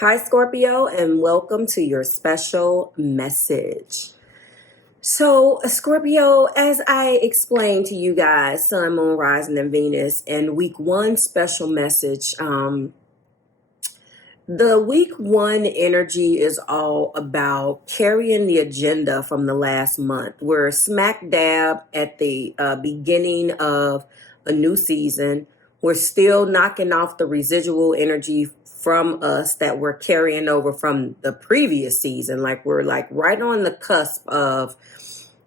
Hi, Scorpio, and welcome to your special message. So, Scorpio, as I explained to you guys, Sun, Moon, Rising, and Venus, and week one special message, the week one energy is all about carrying the agenda from the last month. We're smack dab at the beginning of a new season. We're still knocking off the residual energy from us that we're carrying over from the previous season. Like we're like right on the cusp of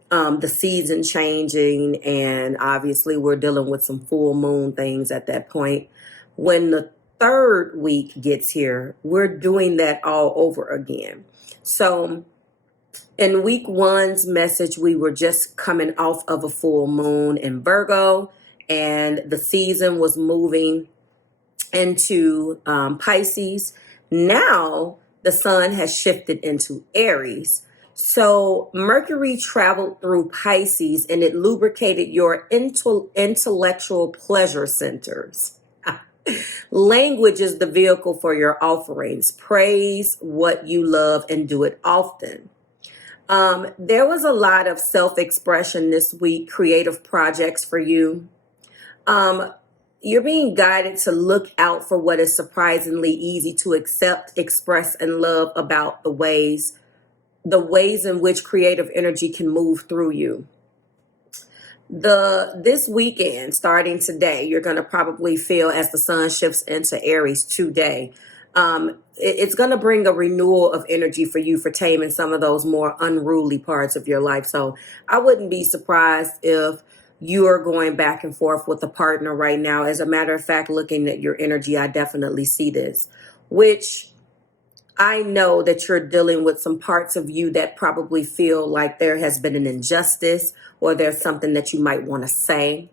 the season changing, and obviously we're dealing with some full moon things at that point. When the third week gets here, we're doing that all over again. So in week one's message, we were just coming off of a full moon in Virgo, and the season was moving into Pisces. Now the sun has shifted into Aries. So Mercury traveled through Pisces and it lubricated your intellectual pleasure centers. Language is the vehicle for your offerings. Praise what you love and do it often. There was a lot of self-expression this week, creative projects for you. You're being guided to look out for what is surprisingly easy to accept, express, and love about the ways in which creative energy can move through you. This weekend, starting today, you're going to probably feel as the sun shifts into Aries today. It's going to bring a renewal of energy for you for taming some of those more unruly parts of your life. So I wouldn't be surprised if you are going back and forth with a partner right now. As a matter of fact, looking at your energy, I definitely see this, which I know that you're dealing with some parts of you that probably feel like there has been an injustice or there's something that you might want to say.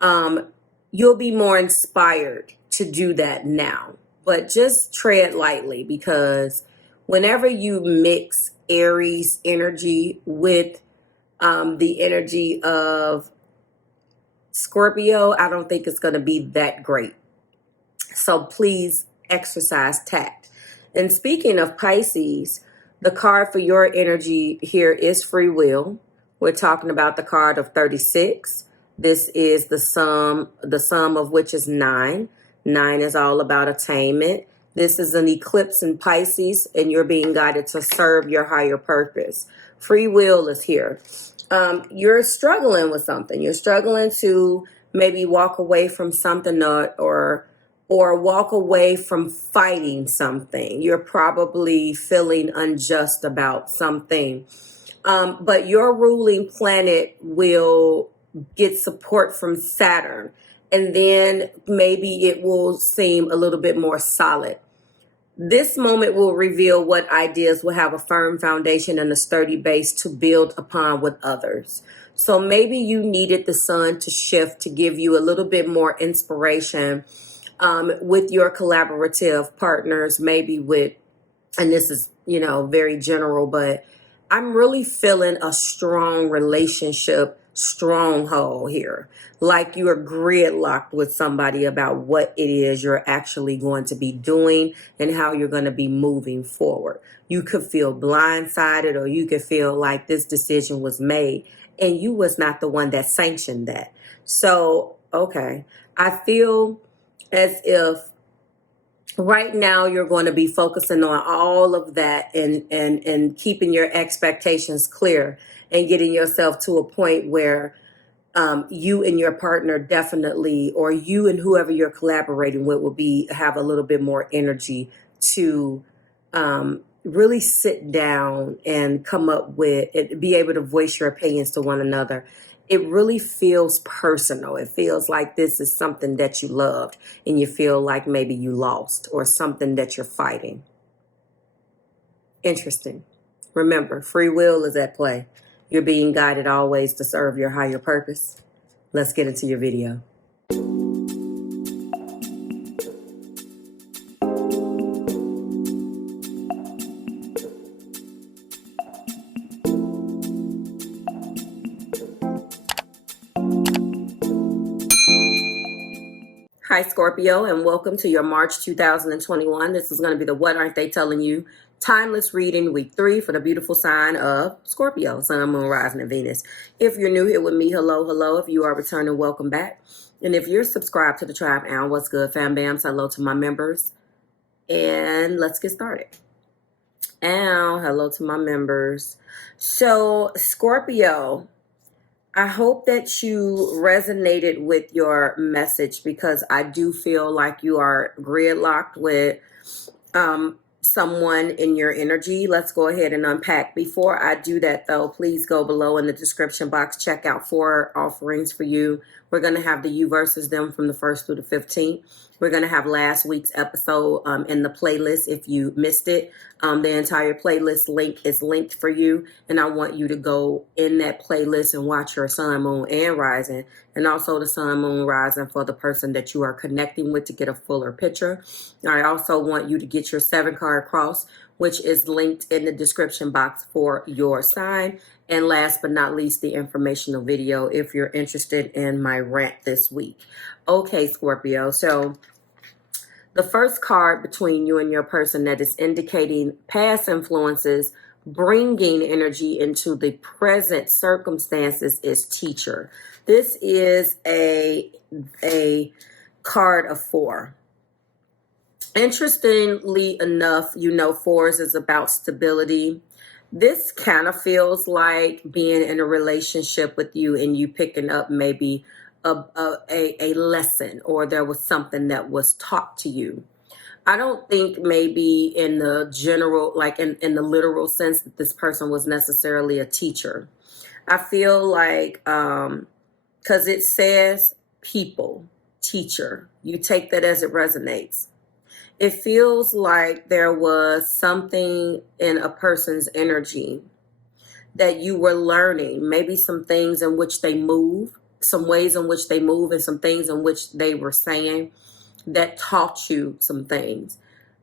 You'll be more inspired to do that now, but just tread lightly, because whenever you mix Aries energy with the energy of Scorpio, I don't think it's going to be that great. So please exercise tact. And speaking of Pisces, the card for your energy here is free will. We're talking about the card of 36. This is the sum of which is 9. 9 is all about attainment. This is an eclipse in Pisces, and you're being guided to serve your higher purpose. Free will is here. You're struggling with something. You're struggling to maybe walk away from something or walk away from fighting something. You're probably feeling unjust about something. But your ruling planet will get support from Saturn, and then maybe it will seem a little bit more solid. This moment will reveal what ideas will have a firm foundation and a sturdy base to build upon with others. So maybe you needed the sun to shift to give you a little bit more inspiration with your collaborative partners, maybe with, and this is, very general, but I'm really feeling a strong relationship stronghold here. Like you are gridlocked with somebody about what it is you're actually going to be doing and how you're going to be moving forward. You could feel blindsided, or you could feel like this decision was made and you was not the one that sanctioned that. So, okay, I feel as if right now you're going to be focusing on all of that and keeping your expectations clear and getting yourself to a point where you and your partner definitely, or you and whoever you're collaborating with, will have a little bit more energy to really sit down and come up with it, be able to voice your opinions to one another. It really feels personal. It feels like this is something that you loved and you feel like maybe you lost, or something that you're fighting. Interesting. Remember, free will is at play. You're being guided always to serve your higher purpose. Let's get into your video. Hi, Scorpio, and welcome to your March 2021. This is going to be the What Aren't They Telling You? Timeless reading week 3 for the beautiful sign of Scorpio, Sun, Moon, Rising, and Venus. If you're new here with me, hello, hello. If you are returning, welcome back. And if you're subscribed to the tribe, and what's good, fam bams? Hello to my members. And let's get started. And hello to my members. So, Scorpio, I hope that you resonated with your message because I do feel like you are gridlocked with someone in your energy. Let's go ahead and unpack. Before I do that, though, please go below in the description box. Check out 4 offerings for you. We're going to have the you versus them from the 1st through the 15th. We're going to have last week's episode in the playlist if you missed it. The entire playlist link is linked for you. And I want you to go in that playlist and watch your sun, moon, and rising. And also the sun, moon, rising for the person that you are connecting with to get a fuller picture. I also want you to get your 7-card cross, which is linked in the description box for your sign. And last but not least, the informational video if you're interested in my rant this week. Okay, Scorpio. So the first card between you and your person that is indicating past influences, bringing energy into the present circumstances is Teacher. This is a card of 4. Interestingly enough, you know 4s is about stability. This kind of feels like being in a relationship with you and you picking up maybe a lesson, or there was something that was taught to you. I don't think maybe in the general, like in the literal sense that this person was necessarily a teacher. I feel like, because it says people, teacher, you take that as it resonates. It feels like there was something in a person's energy that you were learning, maybe some things in which they move, some ways in which they move, and some things in which they were saying that taught you some things.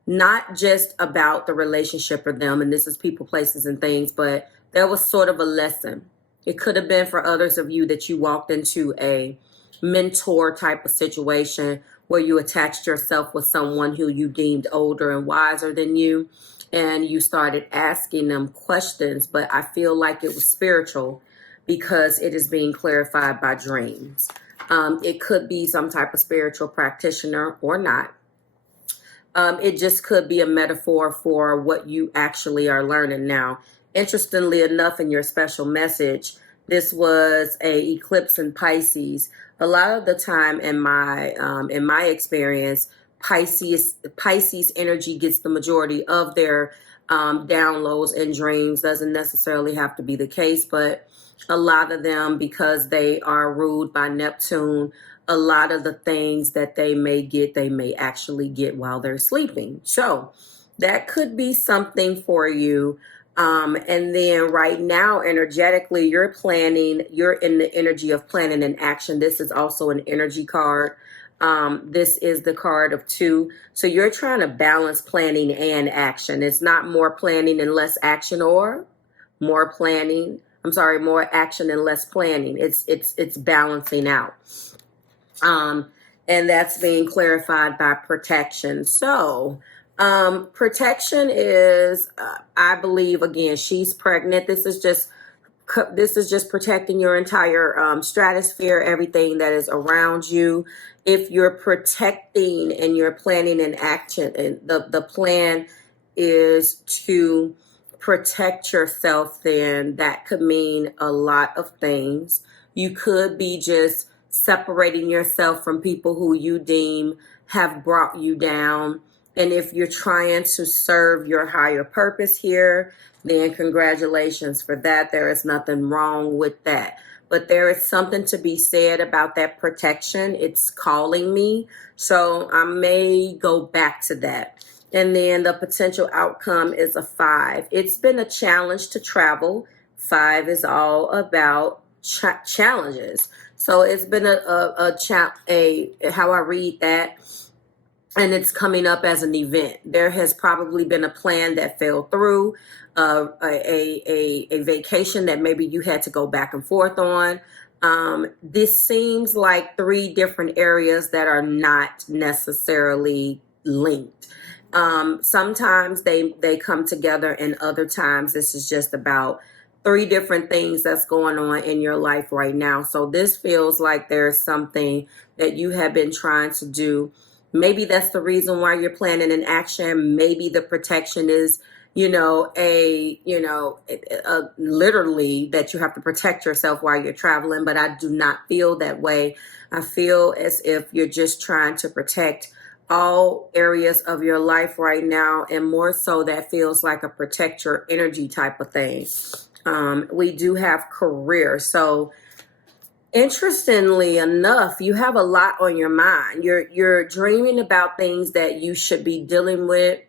Not just about the relationship or them, and this is people, places, and things, but there was sort of a lesson. It could have been for others of you that you walked into a mentor type of situation where you attached yourself with someone who you deemed older and wiser than you, and you started asking them questions, but I feel like it was spiritual because it is being clarified by dreams. It could be some type of spiritual practitioner or not. It just could be a metaphor for what you actually are learning now. Interestingly enough, in your special message, this was a eclipse in Pisces. A lot of the time in my experience, Pisces energy gets the majority of their downloads and dreams. Doesn't necessarily have to be the case, but a lot of them, because they are ruled by Neptune, a lot of the things that they may actually get while they're sleeping. So that could be something for you. And then right now, energetically, you're in the energy of planning and action. This is also an energy card. This is the card of 2. So you're trying to balance planning and action. It's not more planning and less action, or more action and less planning. It's balancing out. And that's being clarified by protection. So, protection is, I believe, again, she's pregnant. This is just protecting your entire stratosphere, everything that is around you. If you're protecting and you're planning an action, and the plan is to protect yourself, then that could mean a lot of things. You could be just separating yourself from people who you deem have brought you down. And if you're trying to serve your higher purpose here, then congratulations for that. There is nothing wrong with that. But there is something to be said about that protection. It's calling me. So I may go back to that. And then the potential outcome is a 5. It's been a challenge to travel. 5 is all about challenges. So it's been how I read that, and it's coming up as an event. There has probably been a plan that fell through, a vacation that maybe you had to go back and forth on. This seems like three different areas that are not necessarily linked. Sometimes they come together, and other times this is just about three different things that's going on in your life right now. So this feels like there's something that you have been trying to do. Maybe that's the reason why you're planning an action. Maybe the protection is, literally that you have to protect yourself while you're traveling. But I do not feel that way. I feel as if you're just trying to protect all areas of your life right now, and more so that feels like a protect your energy type of thing. We do have career. So interestingly enough, you have a lot on your mind. You're dreaming about things that you should be dealing with,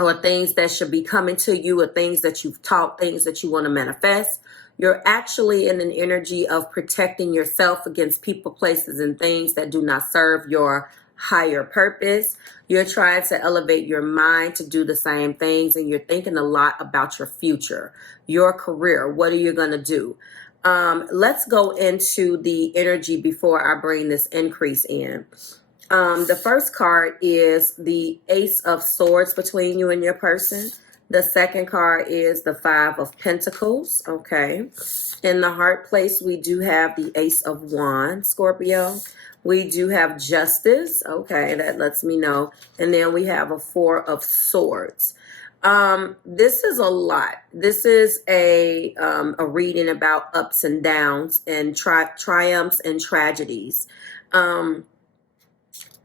or things that should be coming to you, or things that you've taught, things that you want to manifest. You're actually in an energy of protecting yourself against people, places, and things that do not serve your higher purpose. You're trying to elevate your mind to do the same things, and you're thinking a lot about your future, your career. What are you going to do? Let's go into the energy before I bring this increase in. The first card is the Ace of Swords between you and your person. The second card is the Five of Pentacles. Okay. In the heart place, we do have the Ace of Wands, Scorpio. We do have Justice. Okay, that lets me know. And then we have a Four of Swords. This is a lot. This is a reading about ups and downs and triumphs and tragedies.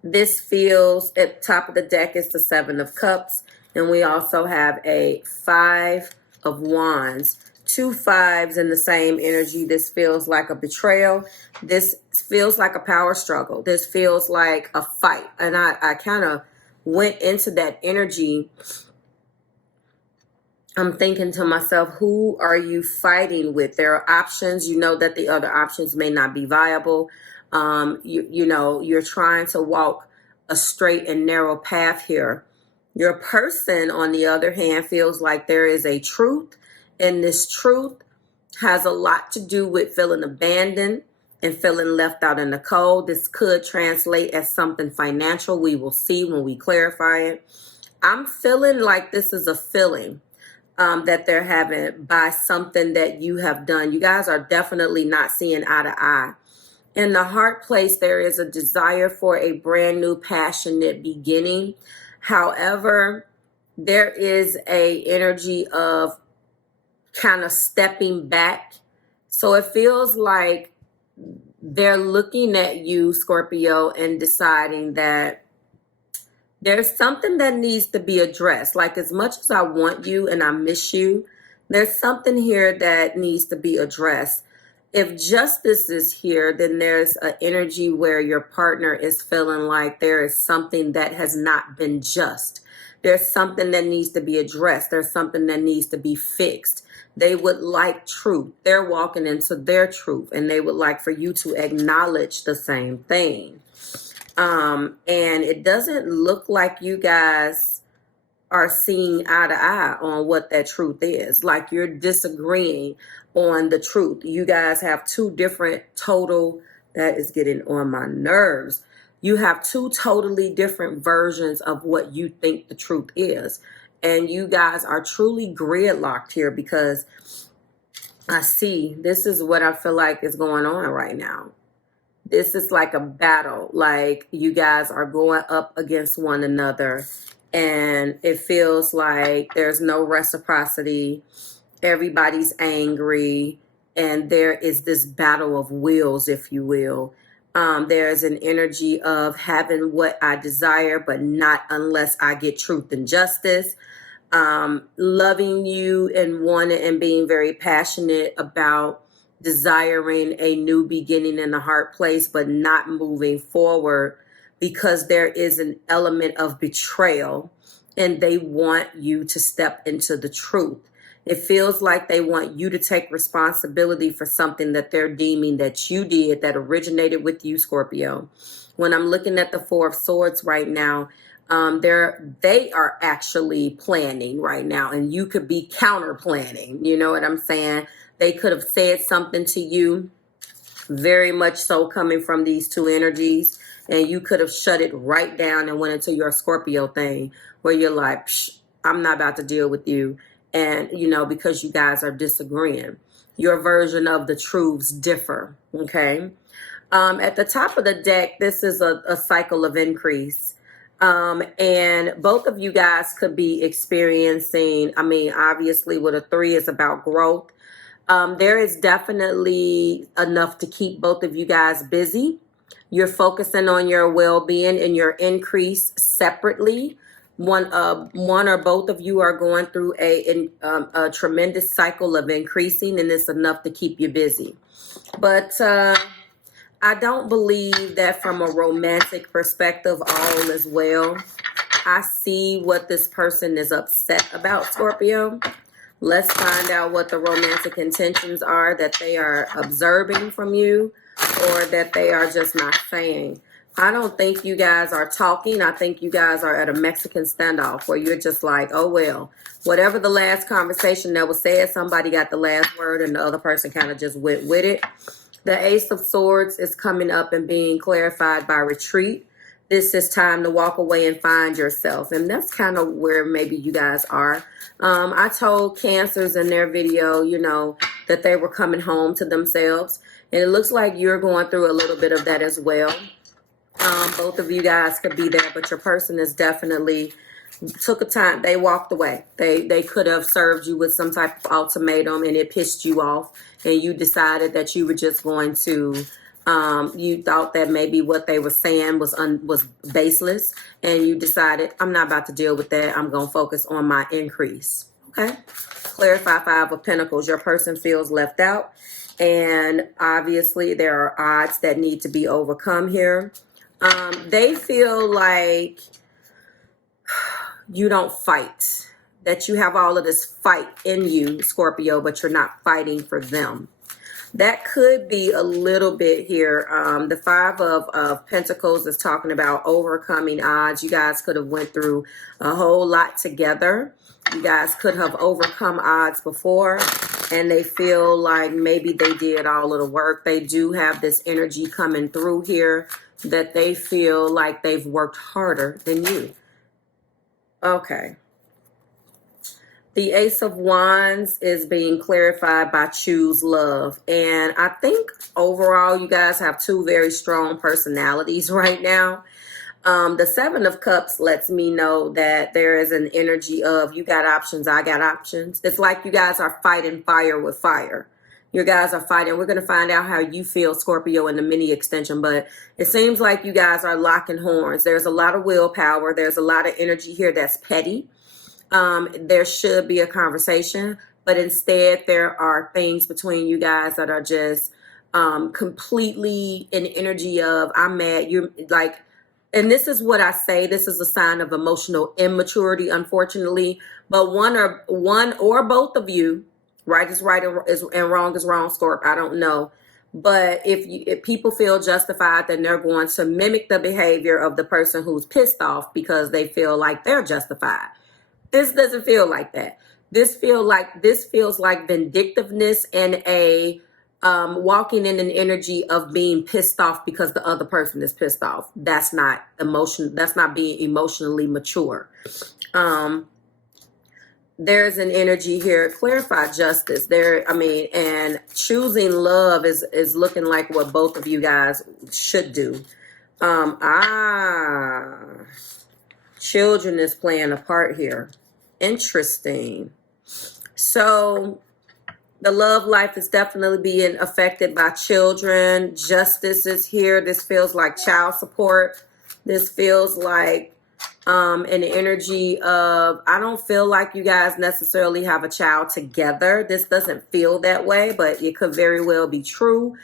This feels at the top of the deck is the Seven of Cups. And we also have a Five of Wands. Two fives in the same energy. This feels like a betrayal. This feels like a power struggle. This feels like a fight. And I kind of went into that energy. I'm thinking to myself, who are you fighting with? There are options. You know that the other options may not be viable. You're trying to walk a straight and narrow path here. Your person, on the other hand, feels like there is a truth, and this truth has a lot to do with feeling abandoned and feeling left out in the cold. This could translate as something financial. We will see when we clarify it. I'm feeling like this is a feeling that they're having by something that you have done. You guys are definitely not seeing eye to eye. In the heart place, there is a desire for a brand new, passionate beginning. However, there is a energy of kind of stepping back. So it feels like they're looking at you, Scorpio, and deciding that there's something that needs to be addressed. Like, as much as I want you and I miss you, there's something here that needs to be addressed. If justice is here, then there's an energy where your partner is feeling like there is something that has not been just. There's something that needs to be addressed. There's something that needs to be fixed. They would like truth. They're walking into their truth, and they would like for you to acknowledge the same thing. And it doesn't look like you guys are seeing eye to eye on what that truth is. Like, you're disagreeing on the truth. You guys have two different that is getting on my nerves. You have two totally different versions of what you think the truth is. And you guys are truly gridlocked here, because I see this is what I feel like is going on right now. This is like a battle. Like, you guys are going up against one another, and it feels like there's no reciprocity. Everybody's angry, and there is this battle of wills, if you will. There's an energy of having what I desire, but not unless I get truth and justice. Loving you and wanting and being very passionate about desiring a new beginning in the heart place, but not moving forward because there is an element of betrayal, and they want you to step into the truth. It feels like they want you to take responsibility for something that they're deeming that you did that originated with you, Scorpio. When I'm looking at the Four of Swords right now, they are actually planning right now, and you could be counter planning. You know what I'm saying? They could have said something to you very much so coming from these two energies. And you could have shut it right down and went into your Scorpio thing where you're like, psh, I'm not about to deal with you. And, you know, because you guys are disagreeing. Your version of the truths differ, okay? At the top of the deck, this is a cycle of increase. And both of you guys could be experiencing, I mean, obviously with a 3 is about growth. There is definitely enough to keep both of you guys busy. You're focusing on your well-being and your increase separately. One or both of you are going through a tremendous cycle of increasing, and it's enough to keep you busy. But I don't believe that from a romantic perspective all is well. I see what this person is upset about, Scorpio. Let's find out what the romantic intentions are that they are observing from you, or that they are just not saying. I don't think you guys are talking. I think you guys are at a Mexican standoff where you're just like, oh, well, whatever the last conversation that was said, somebody got the last word and the other person kind of just went with it. The Ace of Swords is coming up and being clarified by retreat. This is time to walk away and find yourself. And that's kind of where maybe you guys are. I told Cancers in their video, you know, that they were coming home to themselves. And it looks like you're going through a little bit of that as well. Both of you guys could be there, but your person is definitely took a time. They walked away. They could have served you with some type of ultimatum and it pissed you off. And you decided that you were just going to, you thought that maybe what they were saying was baseless. And you decided, I'm not about to deal with that. I'm going to focus on my increase. Okay. Clarify 5 of Pentacles. Your person feels left out. And obviously there are odds that need to be overcome here. They feel like you don't fight, that you have all of this fight in you, Scorpio, but you're not fighting for them. That could be a little bit here. The 5 of Pentacles is talking about overcoming odds. You guys could have went through a whole lot together. You guys could have overcome odds before, and they feel like maybe they did all of the work. They do have this energy coming through here that they feel like they've worked harder than you. Okay. The Ace of Wands is being clarified by choose love. And I think overall you guys have 2 very strong personalities right now. The 7 of Cups lets me know that there is an energy of you got options, I got options. It's like you guys are fighting fire with fire. You guys are fighting. We're going to find out how you feel, Scorpio, in the mini extension. But it seems like you guys are locking horns. There's a lot of willpower. There's a lot of energy here that's petty. There should be a conversation. But instead, there are things between you guys that are just completely an energy of, I'm mad. You're like, and this is what I say. This is a sign of emotional immaturity, unfortunately. But one or both of you, right is right and wrong is wrong, Scorp. I don't know. But if people feel justified, then they're going to mimic the behavior of the person who's pissed off because they feel like they're justified. This doesn't feel like that. This feels like vindictiveness and a walking in an energy of being pissed off because the other person is pissed off. That's not emotion. That's not being emotionally mature. There's an energy here. Clarify justice. And choosing love is looking like what both of you guys should do. Children is playing a part here. Interesting. So the love life is definitely being affected by children. Justice is here. This feels like child support. This feels like an energy of, I don't feel like you guys necessarily have a child together. This doesn't feel that way, but it could very well be true.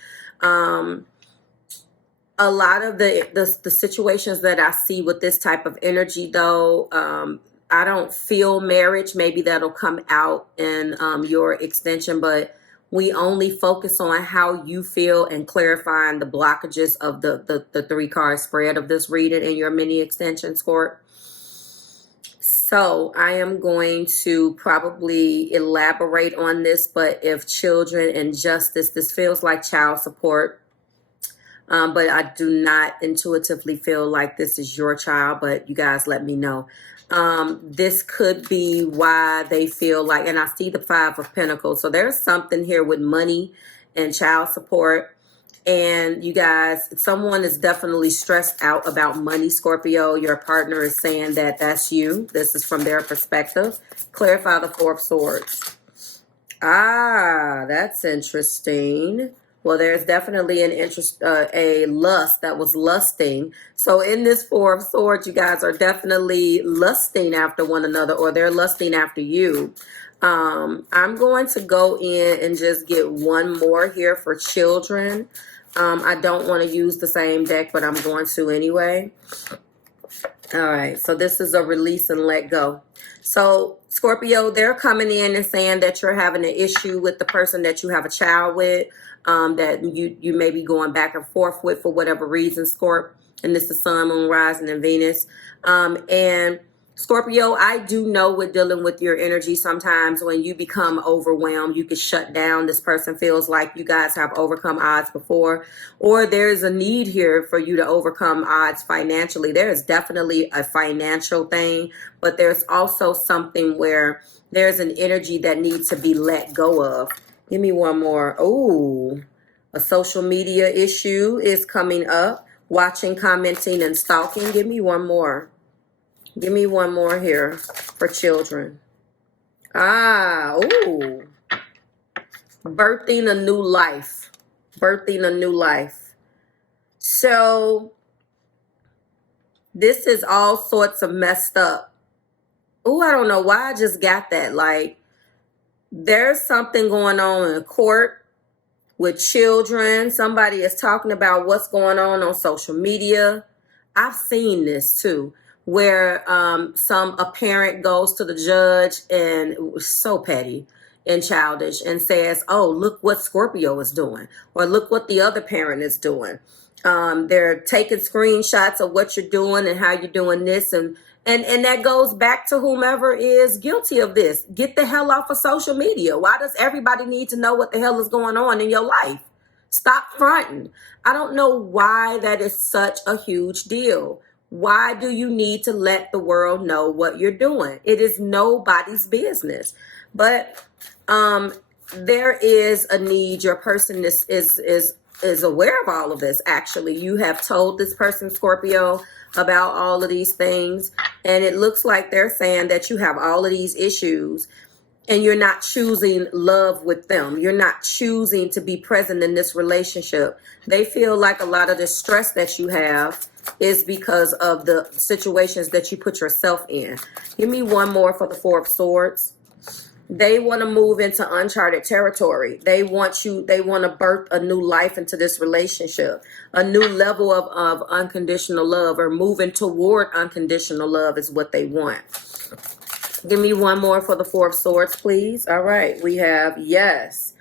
A lot of the situations that I see with this type of energy, though, I don't feel marriage. Maybe that'll come out in your extension, but we only focus on how you feel and clarifying the blockages of the 3-card spread of this reading in your mini extension, Scorp. So I am going to probably elaborate on this, but if children and justice, this feels like child support. But I do not intuitively feel like this is your child, but you guys let me know. This could be why they feel like, and I see the Five of Pentacles. So there's something here with money and child support. And you guys, someone is definitely stressed out about money, Scorpio. Your partner is saying that that's you. This is from their perspective. Clarify the Four of Swords. Ah, that's interesting. Well, there's definitely an interest, a lust that was lusting. So in this Four of Swords, you guys are definitely lusting after one another, or they're lusting after you. I'm going to go in and just get one more here for children. I don't want to use the same deck, but I'm going to anyway. All right, so this is a release and let go. So Scorpio, they're coming in and saying that you're having an issue with the person that you have a child with, that you may be going back and forth with for whatever reason, Scorp. And this is Sun, Moon, Rising, and Venus. And Scorpio, I do know with dealing with your energy, sometimes when you become overwhelmed, you can shut down. This person feels like you guys have overcome odds before, or there's a need here for you to overcome odds financially. There is definitely a financial thing, but there's also something where there's an energy that needs to be let go of. Give me one more. Oh, a social media issue is coming up. Watching, commenting, and stalking. Give me one more. Give me one more here for children. Ah, ooh. Birthing a new life. Birthing a new life. So this is all sorts of messed up. Oh, I don't know why I just got that. Like, there's something going on in court with children. Somebody is talking about what's going on social media. I've seen this too, where a parent goes to the judge, and it was so petty and childish, and says, oh, look what Scorpio is doing, or look what the other parent is doing. They're taking screenshots of what you're doing and how you're doing this, and that goes back to whomever is guilty of this. Get the hell off of social media. Why does everybody need to know what the hell is going on in your life? Stop fronting. I don't know why that is such a huge deal. Why do you need to let the world know what you're doing? It is nobody's business. But there is a need. Your person is aware of all of this. Actually, you have told this person, Scorpio, about all of these things, and it looks like they're saying that you have all of these issues, and you're not choosing love with them. You're not choosing to be present in this relationship. They feel like a lot of the stress that you have is because of the situations that you put yourself in. Give me one more for the Four of Swords. They want to move into uncharted territory. They want to birth a new life into this relationship, a new level of unconditional love, or moving toward unconditional love is what they want. Give me one more for the Four of Swords, please. All right, we have, yes,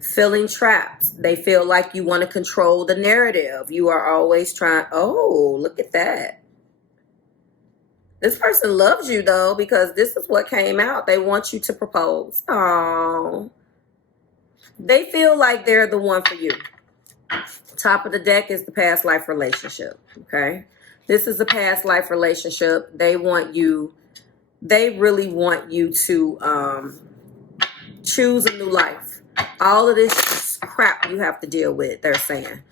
feeling trapped. They feel like you want to control the narrative. You are always trying. Oh, look at that. This person loves you, though, because this is what came out. They want you to propose. Oh, they feel like they're the one for you. Top of the deck is the past life relationship. Okay, this is a past life relationship. They want you. They really want you to choose a new life. All of this crap you have to deal with, they're saying.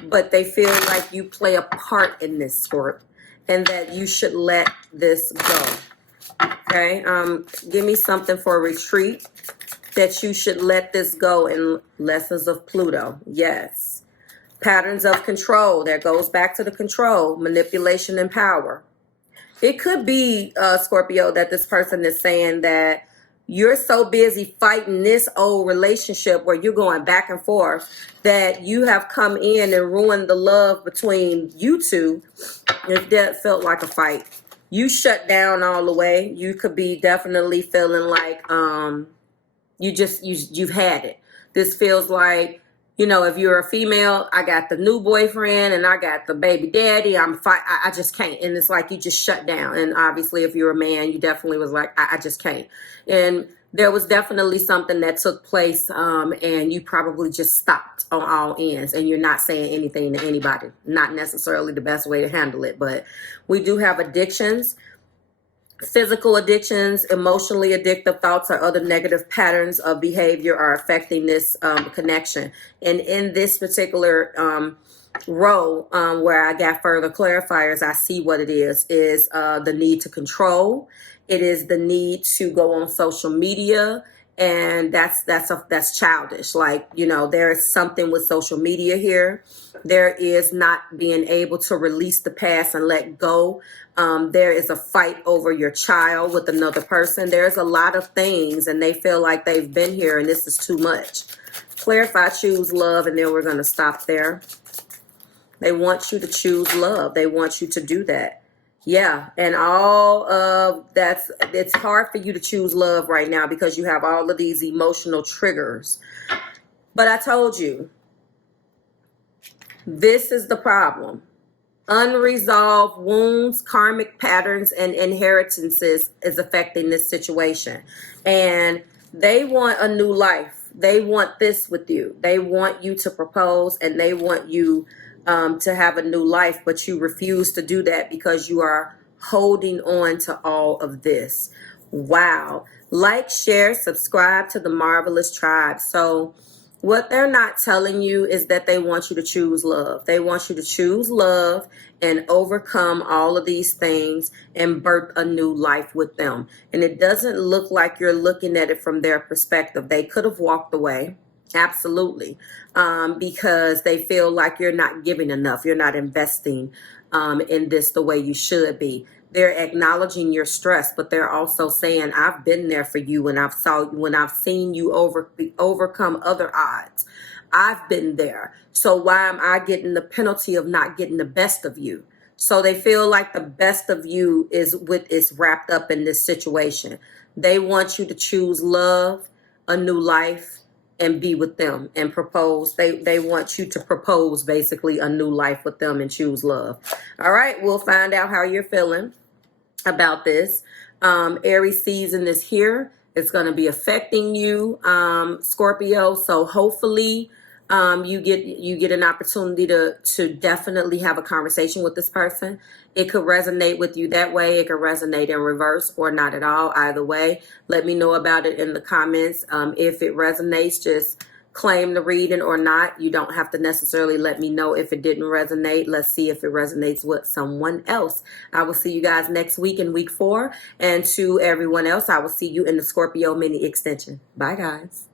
But they feel like you play a part in this, Scorp, and that you should let this go. Okay? Give me something for a retreat, that you should let this go in Lessons of Pluto. Yes. Patterns of control. That goes back to the control, manipulation, and power. It could be, Scorpio, that this person is saying that you're so busy fighting this old relationship where you're going back and forth that you have come in and ruined the love between you two. It felt like a fight. You shut down all the way. You could be definitely feeling like you've had it. This feels like, you know, if you're a female, I got the new boyfriend and I got the baby daddy. I just can't. And it's like you just shut down. And obviously, if you're a man, you definitely was like, I just can't. And there was definitely something that took place, and you probably just stopped on all ends, and you're not saying anything to anybody. Not necessarily the best way to handle it, but we do have addictions, physical addictions, emotionally addictive thoughts, or other negative patterns of behavior are affecting this connection. And in this particular row, where I got further clarifiers, I see what it is the need to control. It is the need to go on social media, and that's childish. Like, you know, there is something with social media here. There is not being able to release the past and let go. There is a fight over your child with another person. There's a lot of things, and they feel like they've been here, and this is too much. Clarify, choose love, and then we're going to stop there. They want you to choose love. They want you to do that. Yeah, and all of that's, it's hard for you to choose love right now because you have all of these emotional triggers. But I told you, this is the problem. Unresolved wounds, karmic patterns, and inheritances is affecting this situation. And they want a new life. They want this with you. They want you to propose, and they want you to have a new life, but you refuse to do that because you are holding on to all of this. Wow. Like, share, subscribe to the Marvelous Tribe. So what they're not telling you is that they want you to choose love. They want you to choose love and overcome all of these things and birth a new life with them. And it doesn't look like you're looking at it from their perspective. They could have walked away. Absolutely. Because they feel like you're not giving enough. You're not investing in this the way you should be. They're acknowledging your stress, but they're also saying, I've been there for you, and when I've seen you overcome other odds. I've been there. So why am I getting the penalty of not getting the best of you? So they feel like the best of you is wrapped up in this situation. They want you to choose love, a new life, and be with them and propose. They want you to propose basically a new life with them and choose love. All right, we'll find out how you're feeling about this. Aries season is here. It's going to be affecting you, Scorpio. So hopefully you get an opportunity to definitely have a conversation with this person. It could resonate with you that way. It could resonate in reverse or not at all. Either way, let me know about it in the comments. If it resonates, just claim the reading or not. You don't have to necessarily let me know if it didn't resonate. Let's see if it resonates with someone else. I will see you guys next week in week 4. And to everyone else, I will see you in the Scorpio mini extension. Bye, guys.